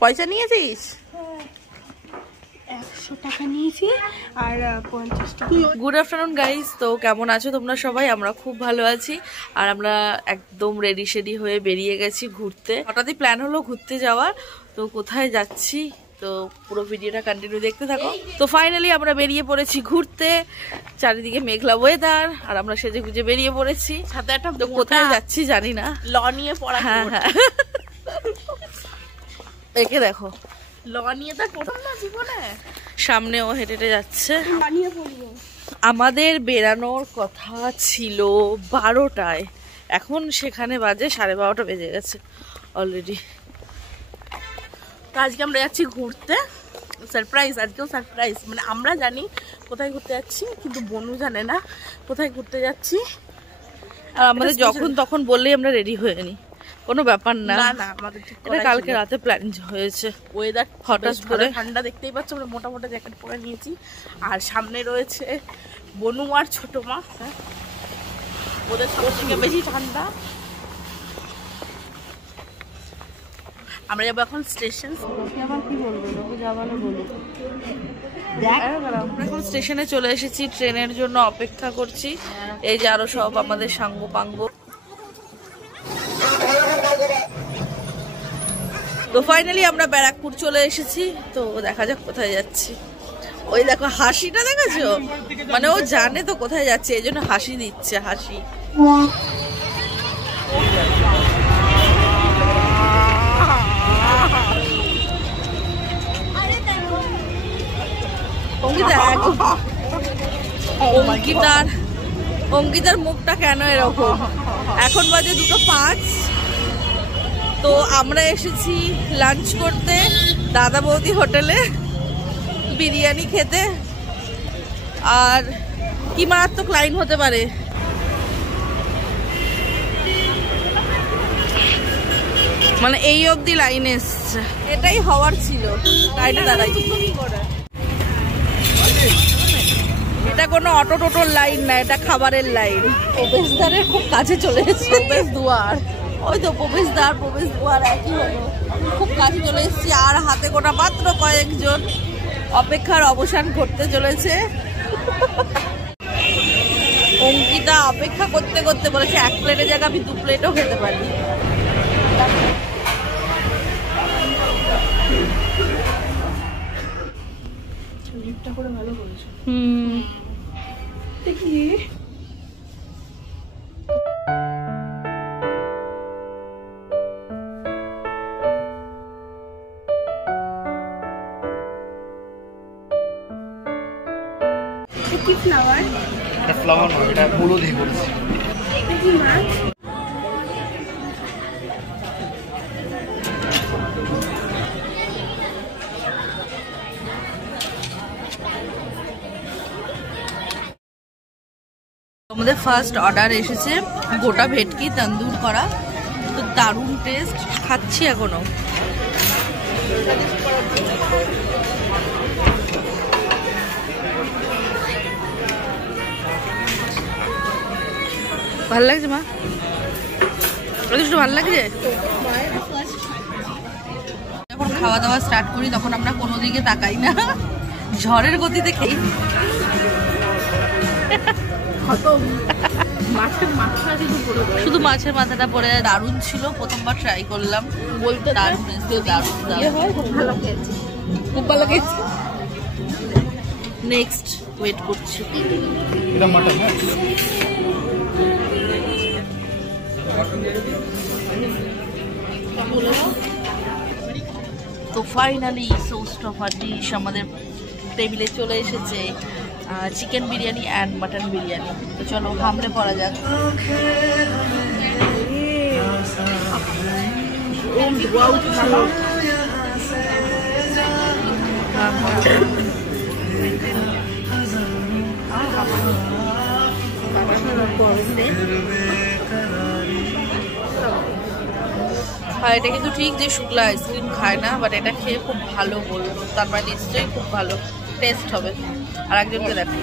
পয়সা নিয়েছিস? 100 টাকা নিয়েছি আর 50 টাকা। গুড আফটারনুন গাইস, তো কেমন আছো তোমরা সবাই? আমরা খুব ভালো আছি। আর আমরা একদম রেডি শেডি হয়ে বেরিয়ে গেছি ঘুরতে। হঠাৎই প্ল্যান হলো ঘুরতে যাওয়ার, তো কোথায় যাচ্ছি তো পুরো ভিডিওটা কন্টিনিউ দেখতে থাকো। তো ফাইনালি আমরা বেরিয়ে পড়েছি ঘুরতে। চারিদিকে মেঘলা ওয়েদার আর আমরা সেজে গুজে বেরিয়ে পড়েছি। সাথে একটা তো কোথায় যাচ্ছি জানি না, ল নিয়ে পড়া। হ্যাঁ হ্যাঁ, একে দেখো ল নিয়ে তো পড়তাম না জীবনে। সামনেও হেঁটে হেঁটে যাচ্ছে। ল নিয়ে পড়বো। আমাদের বেরানোর কথা ছিল 12টায়, এখন সেখানে বাজে 12:30 বেজে গেছে অলরেডি। তো আজকে আমরা যাচ্ছি ঘুরতে, সারপ্রাইজ। আজকেও সারপ্রাইজ, মানে আমরা জানি কোথায় ঘুরতে যাচ্ছি কিন্তু বনু জানে না কোথায় ঘুরতে যাচ্ছি। আর আমাদের যখন তখন বললেই আমরা রেডি হয়ে নি, কোনো ব্যাপার না। না না, আমাদের ঠিক এটা কালকে রাতে প্ল্যান হয়েছে। ওয়েদার হঠাৎ করে ঠান্ডা, দেখতেই পাচ্ছ আমরা মোটা মোটা জ্যাকেট পরে নিয়েছি। আর সামনে রয়েছে বনু আর ছোট মা, ওদের সব থেকে বেশি ঠান্ডা। আমরা যাবো এখন স্টেশন। আবার কি বলবো, লোকে যাবানো বলুক। আমরা এখন স্টেশনে চলে এসেছি, ট্রেনের জন্য অপেক্ষা করছি। এই যে আরো সব আমাদের সাঙ্গ পাঙ্গ। তো ফাইনালি আমরা ব্যারাকপুর চলে এসেছি, তো দেখা যাক কোথায় যাচ্ছি। ওই দেখো হাসিটা দেখেছো, মানে ও জানে তো কোথায় যাচ্ছে, এই জন্য হাসি দিচ্ছে, হাসি। অঙ্কিতার মুখটা কেন এরকম? এখন বাজে 2:05। তো আমরা এসেছি লাঞ্চ করতে দাদা বৌদি হোটেলে, বিরিয়ানি খেতে। আর কি মারাত্মক লাইন হতে পারে, মানে এই অবধি লাইন এসছে। এটাই হওয়ার ছিল, লাইনে দাঁড়াই। এটা কোনো অটো টোটোর লাইন না, এটা খাবারের লাইন। প্রবেশদ্বারের খুব কাছে চলে এসেছি। প্রবেশ দুয়ার, ওই তো প্রবেশদ্বার প্রবেশ দুয়ার একই হলো, খুব কাছে চলে এসেছি। আর হাতে গোটা মাত্র কয়েকজন, অপেক্ষার অবসান করতে চলেছে। অঙ্কিতা অপেক্ষা করতে করতে বলেছে 1 প্লেটের জায়গায় আমি 2 প্লেটও খেতে পারি। করে ভালো করেছো। দেখি কি ফ্লাওয়ার? এটা ফ্লাওয়ার নয়, এটা মুলো দিয়ে করেছি। কি মাছ? আমাদের ফার্স্ট অর্ডার এসেছে গোটা ভেটকি তন্দুর করা, তো দারুণ টেস্ট। খাচ্ছি এখনো। ভাল লাগছে মা? ভাল লাগছে। যখন খাওয়া দাওয়া স্টার্ট করি তখন আমরা কোনো দিকে তাকাই না, ঝড়ের গতিতে খেই। শুধু মাছের মাথাটা পড়ে যায়। দারুণ ছিল, প্রথমবার ট্রাই করলাম, বলতে দারুণ খুব ভালো খেয়েছি। নেক্সট ওয়েট করছি। এটা মাটন। তো ফাইনালি সোস্ট অফ আর ডিশ আমাদের টেবিলে চলে এসেছে, chicken biryani and mutton biryani. তো চলো হামলে পড়া যাক। আর এটা কিন্তু ঠিক যে শুক্লা আইসক্রিম খায় না, বাট এটা খেয়ে খুব ভালো বলবো, তার মানে নিশ্চয়ই খুব ভালো টেস্ট হবে। আর একজনকে দেখো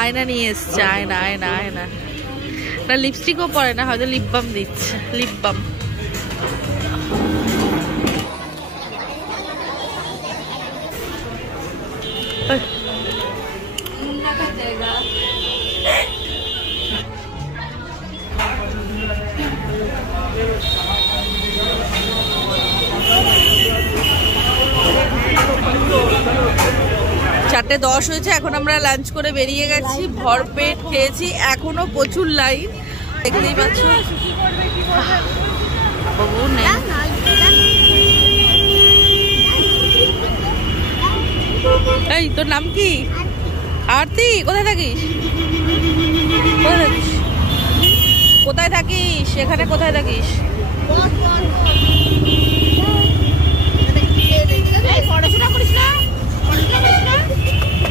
আয়না নিয়ে এসছে, আয়না আয়না আয়না। না লিপস্টিকও পরে না, হয়তো লিপ বাম দিচ্ছে, লিপ বাম। চারটে 10 হয়েছে, এখন আমরা লাঞ্চ করে বেরিয়ে গেছি, ভরপেট খেয়েছি, এখনো প্রচুর লাইন দেখতেই পাচ্ছ। এই তোর নাম কি? আরতি। কোথায় থাকিস? কোথায় থাকিস? এখানে কোথায় থাকিস?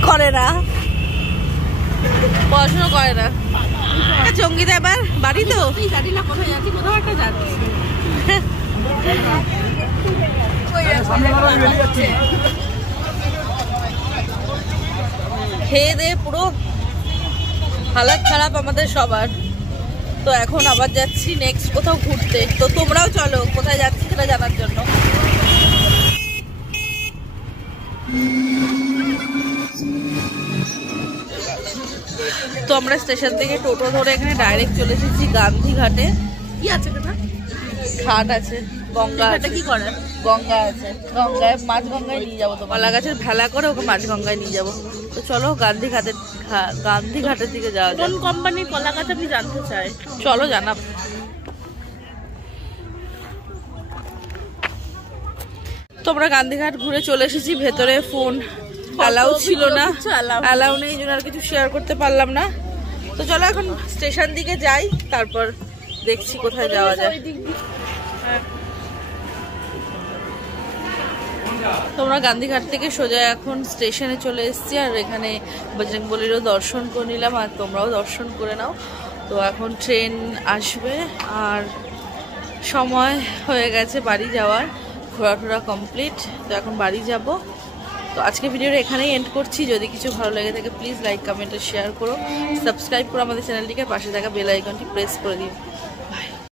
করে না, পড়াশোনা করে না। চঙ্গিদা এবার বাড়ি তো জানি না কোথায় যাচ্ছি, কোথাও একটা যাচ্ছি। খেয়ে দে পুরো হালাত খারাপ আমাদের সবার। তো এখন আবার যাচ্ছি নেক্সট কোথাও ঘুরতে। তো তোমরাও চলো, কোথায় যাচ্ছি সেটা জানার জন্য। তো আমরা স্টেশন থেকে টোটো ধরে এখানে ডাইরেক্ট চলে এসেছি গান্ধীঘাটে। কি আছে কথা? ঘাট আছে, গঙ্গা আছে। কি করে? গঙ্গা আছে, গঙ্গায় মাছ গঙ্গায় নিয়ে যাবো। তো মালা গাছের ভেলা করে ওকে মাছ গঙ্গায় নিয়ে যাবো। তো চলো গান্ধীঘাটের দিকে যাওয়া যায়। কোন কোম্পানির কলা গাছ আমি জানতে চাই। চলো জানাব। তোমরা গান্ধীঘাট ঘুরে চলে এসেছি। ভেতরে ফোন অ্যালাউ ছিল না, অ্যালাউ নেই, এই জন্য আর কিছু শেয়ার করতে পারলাম না। তো চলো এখন স্টেশন দিকে যাই, তারপর দেখছি কোথায় যাওয়া যায়। তোমরা গান্ধীঘাট থেকে সোজা এখন স্টেশনে চলে এসেছি, আর এখানে বজরংবলীরও দর্শন করে নিলাম, আর তোমরাও দর্শন করে নাও। তো এখন ট্রেন আসবে আর সময় হয়ে গেছে বাড়ি যাওয়ার। ঘোরাটোরা কমপ্লিট, তো এখন বাড়ি যাব। তো আজকে ভিডিওটা এখানেই এন্ড করছি। যদি কিছু ভালো লেগে থাকে প্লিজ লাইক, কমেন্ট আর শেয়ার করো। সাবস্ক্রাইব করো আমাদের চ্যানেলটিকে, পাশে থাকা বেল আইকনটি প্রেস করে দিও।